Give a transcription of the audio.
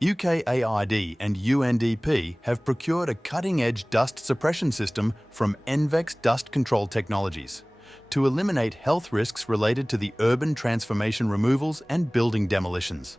UKAID and UNDP have procured a cutting-edge dust suppression system from ENVEKS Dust Control Technologies to eliminate health risks related to the urban transformation removals and building demolitions.